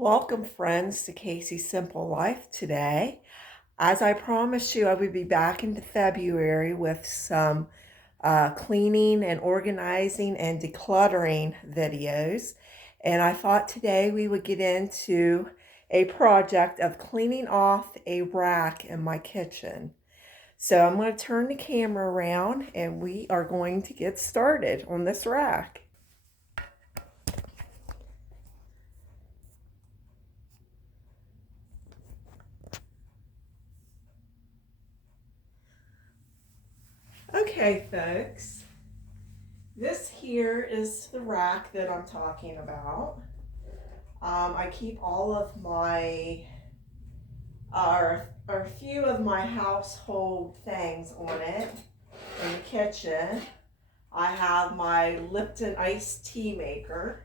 Welcome, friends, to Casey's Simple Life today. As I promised you, I would be back into February with some cleaning and organizing and decluttering videos. And I thought today we would get into a project of cleaning off a rack in my kitchen. So I'm going to turn the camera around and we are going to get started on this rack. Okay, folks. This here is the rack that I'm talking about. I keep all of my, or a few of my household things on it. In the kitchen, I have my Lipton iced tea maker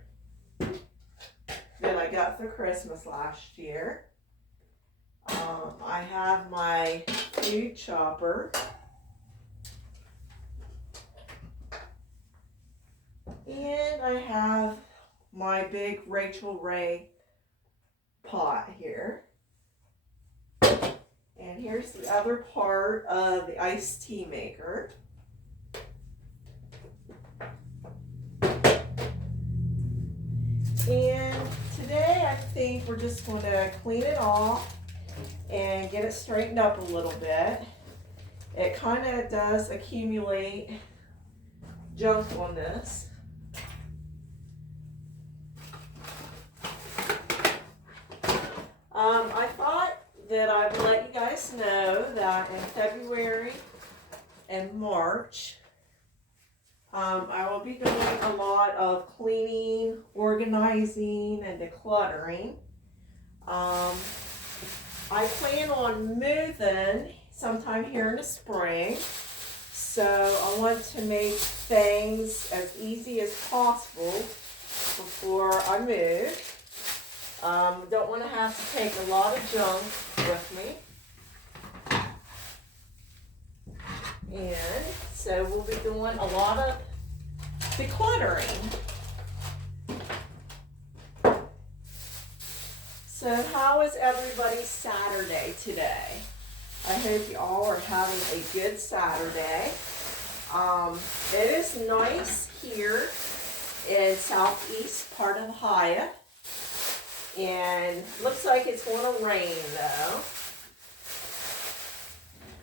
that I got for Christmas last year. I have my food chopper. And I have my big Rachel Ray pot here. And here's the other part of the iced tea maker. And today I think we're just going to clean it off and get it straightened up a little bit. It kind of does accumulate junk on this. I thought that I would let you guys know that in February and March, I will be doing a lot of cleaning, organizing, and decluttering. I plan on moving sometime here in the spring, so I want to make things as easy as possible before I move. Don't want to have to take a lot of junk with me. And so we'll be doing a lot of decluttering. So how is everybody's Saturday today? I hope you all are having a good Saturday. It is nice here in southeast part of Ohio. And looks like it's going to rain though.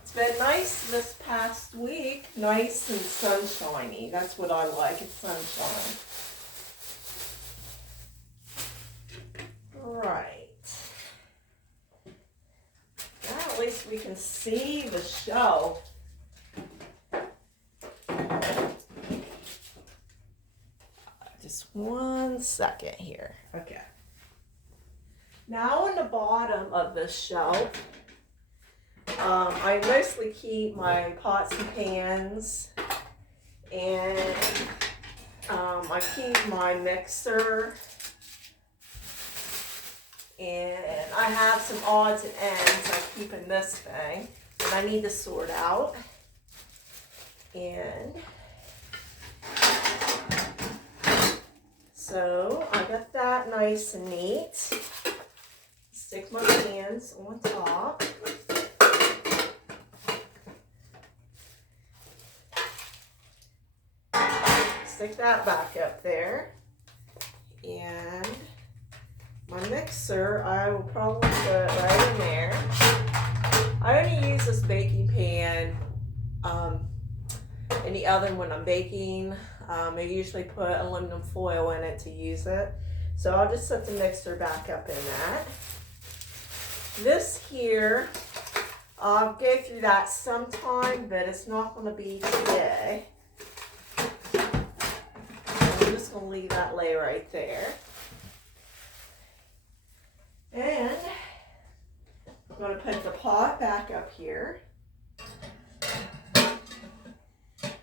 It's been nice this past week, nice and sunshiny. That's what I like, it's sunshine. Right. Now at least we can see the shelf. Just 1 second here. Okay. Now on the bottom of this shelf, I mostly keep my pots and pans, and I keep my mixer, and I have some odds and ends I keep in this thing, and I need to sort out. And so I got that nice and neat. Stick my pans on top. Stick that back up there. And my mixer, I will probably put right in there. I only use this baking pan in the oven when I'm baking. I usually put aluminum foil in it to use it. So I'll just set the mixer back up in that. This here, I'll go through that sometime, but it's not going to be today. I'm just going to leave that lay right there. And I'm going to put the pot back up here.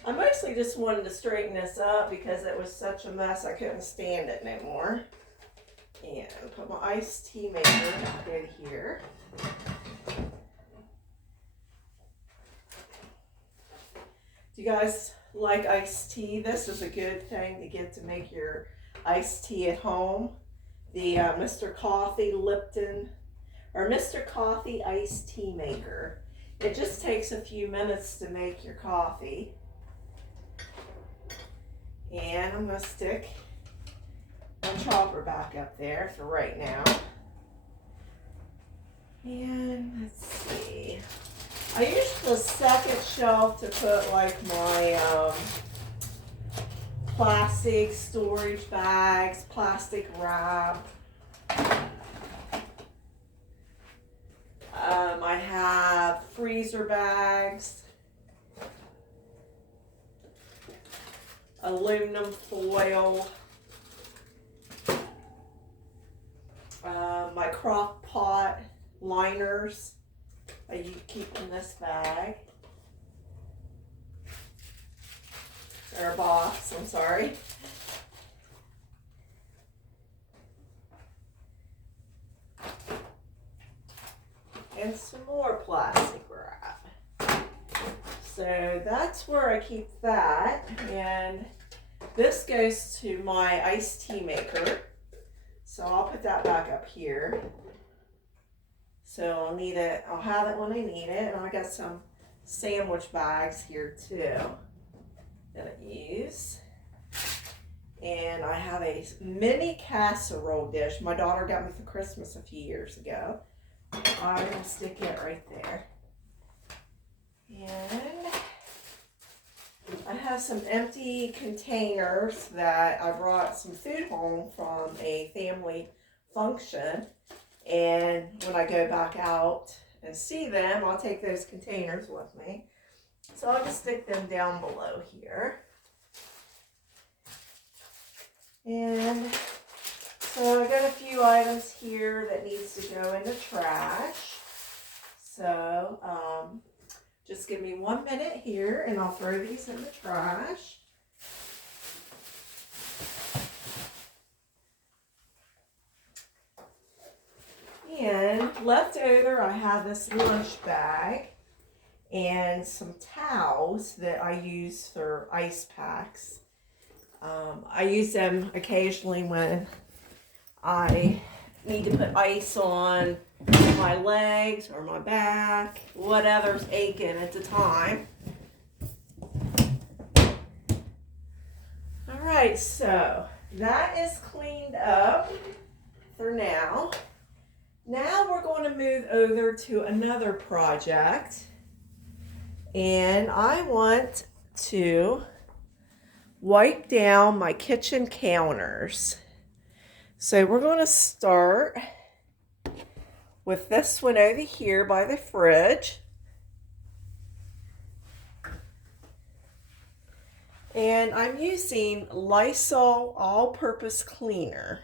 I mostly just wanted to straighten this up because it was such a mess I couldn't stand it anymore. And put my iced tea maker in here. Do you guys like iced tea? This is a good thing to get to make your iced tea at home. the Mr. Coffee Lipton, or Mr. Coffee iced tea maker. It just takes a few minutes to make your coffee. And I'm going to stick my chopper back up there for right now. And let's see. I use the second shelf to put like my plastic storage bags, plastic wrap. I have freezer bags, aluminum foil, my crock pot liners I keep in this bag, or box, I'm sorry. And some more plastic wrap. So that's where I keep that. And this goes to my iced tea maker. So I'll put that back up here. So I'll need it, I'll have it when I need it. And I got some sandwich bags here too that I use. And I have a mini casserole dish my daughter got me for Christmas a few years ago. I will stick it right there. And I have some empty containers that I brought some food home from a family function. And when I go back out and see them, I'll take those containers with me. So I'll just stick them down below here. And so I got a few items here that needs to go in the trash. So just give me 1 minute here and I'll throw these in the trash. And left over, I have this lunch bag and some towels that I use for ice packs. I use them occasionally when I need to put ice on my legs or my back, whatever's aching at the time. All right, so that is cleaned up for now. Now we're going to move over to another project, and I want to wipe down my kitchen counters. So we're going to start with this one over here by the fridge. And I'm using Lysol all-purpose cleaner.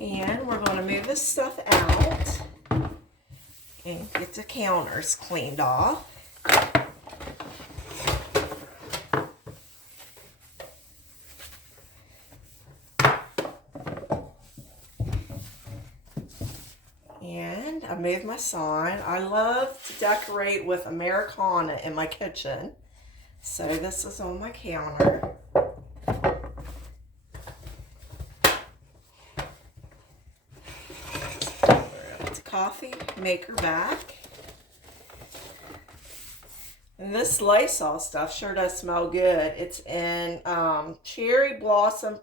And we're going to move this stuff out and get the counters cleaned off. And I moved my sign. I love to decorate with Americana in my kitchen. So this is on my counter. Put the coffee maker back. And this Lysol stuff sure does smell good. It's in cherry blossom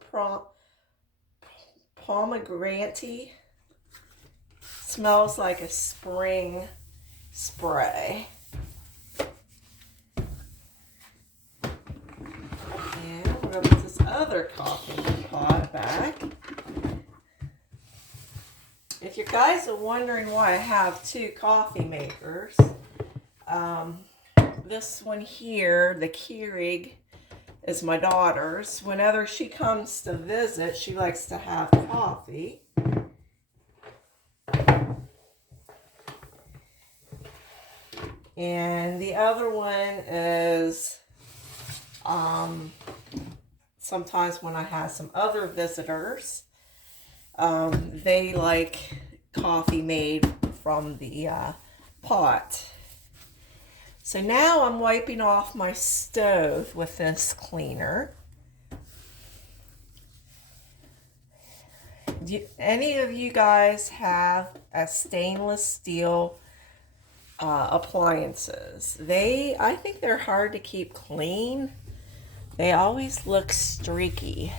pomegranate. Smells like a spring spray. And we're going to put this other coffee pot back. If you guys are wondering why I have two coffee makers, this one here, the Keurig, is my daughter's. Whenever she comes to visit, she likes to have coffee. And the other one is sometimes when I have some other visitors, they like coffee made from the pot. So now I'm wiping off my stove with this cleaner. do any of you guys have a stainless steel appliances? I think they're hard to keep clean. They always look streaky.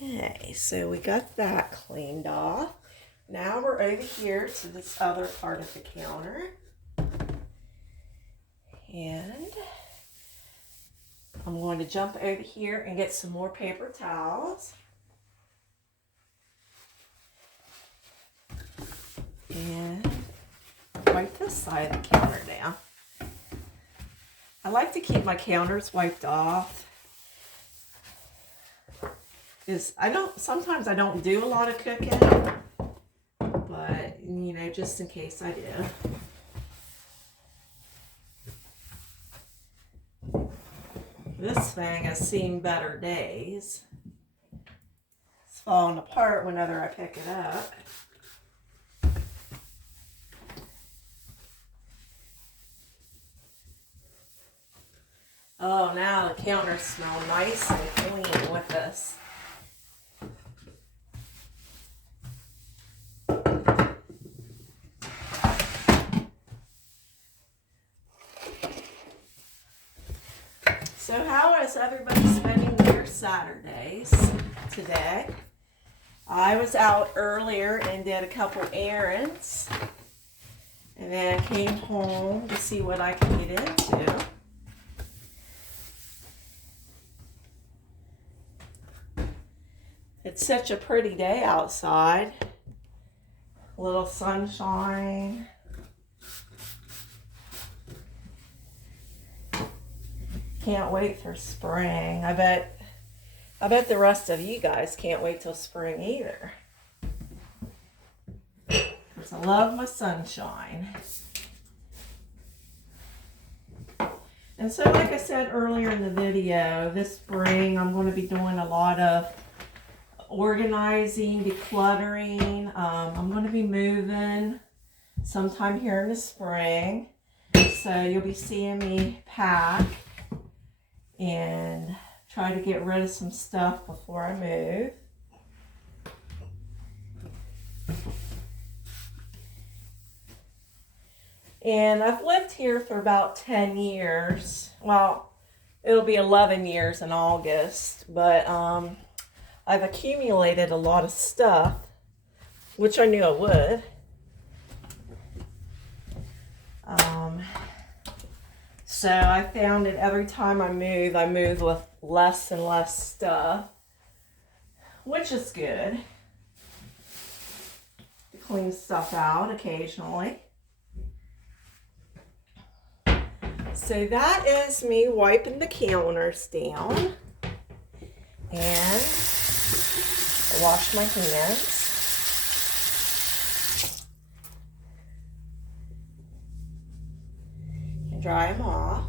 Okay, so we got that cleaned off. Now we're over here to this other part of the counter. And I'm going to jump over here and get some more paper towels. And wipe this side of the counter down. I like to keep my counters wiped off. Sometimes I don't do a lot of cooking, but you know, just in case I do. This thing has seen better days. It's falling apart whenever I pick it up. Oh, now the counters smell nice and clean with this. So how is everybody spending their Saturdays today? I was out earlier and did a couple errands. And then came home to see what I could get into. It's such a pretty day outside. A little sunshine. Can't wait for spring. I bet the rest of you guys can't wait till spring either. Because I love my sunshine. And so like I said earlier in the video, this spring I'm going to be doing a lot of organizing, decluttering. I'm going to be moving sometime here in the spring. So you'll be seeing me pack and try to get rid of some stuff before I move. And I've lived here for about 10 years. Well, it'll be 11 years in August, but I've accumulated a lot of stuff, which I knew I would. So I found that every time I move with less and less stuff, which is good to clean stuff out occasionally. So that is me wiping the counters down, and I wash my hands. Dry them off.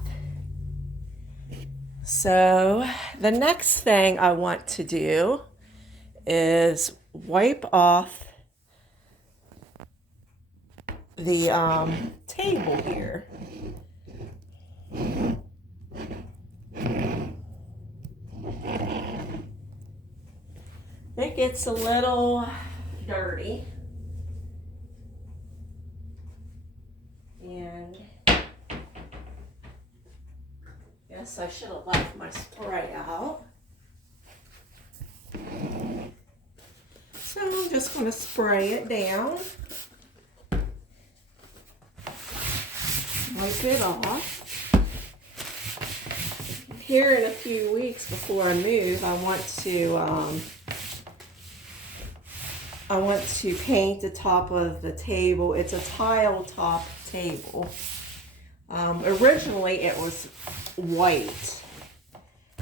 So the next thing I want to do is wipe off the table here. It gets a little dirty. And yes, I should have left my spray out. So I'm just going to spray it down. Wipe it off. Here in a few weeks before I move, I want to paint the top of the table. It's a tile top table. Originally it was white,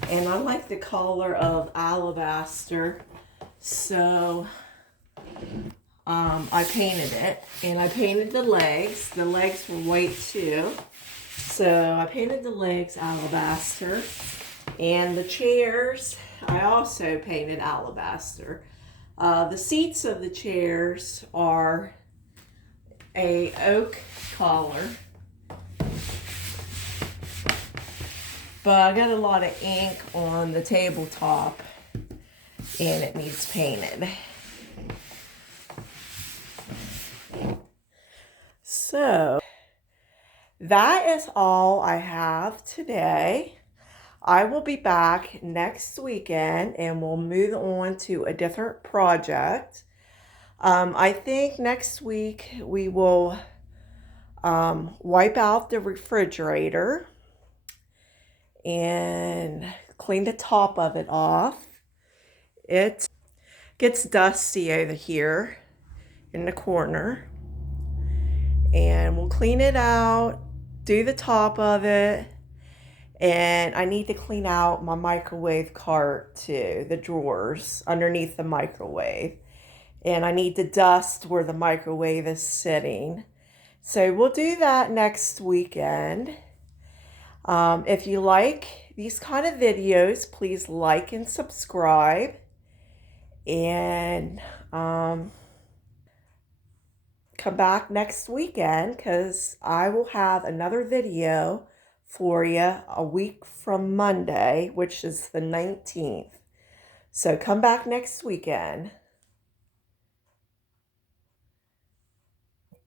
and I like the color of alabaster, so I painted it, and I painted the legs. The legs were white too, so I painted the legs alabaster, and the chairs I also painted alabaster. The seats of the chairs are a oak color. But I got a lot of ink on the tabletop and it needs painted. So that is all I have today. I will be back next weekend and we'll move on to a different project. I think next week we will wipe out the refrigerator and clean the top of it off. It gets dusty over here in the corner. And we'll clean it out, do the top of it. And I need to clean out my microwave cart too, the drawers underneath the microwave. And I need to dust where the microwave is sitting. So we'll do that next weekend. If you like these kind of videos, please like and subscribe. And come back next weekend because I will have another video for you a week from Monday, which is the 19th. So come back next weekend.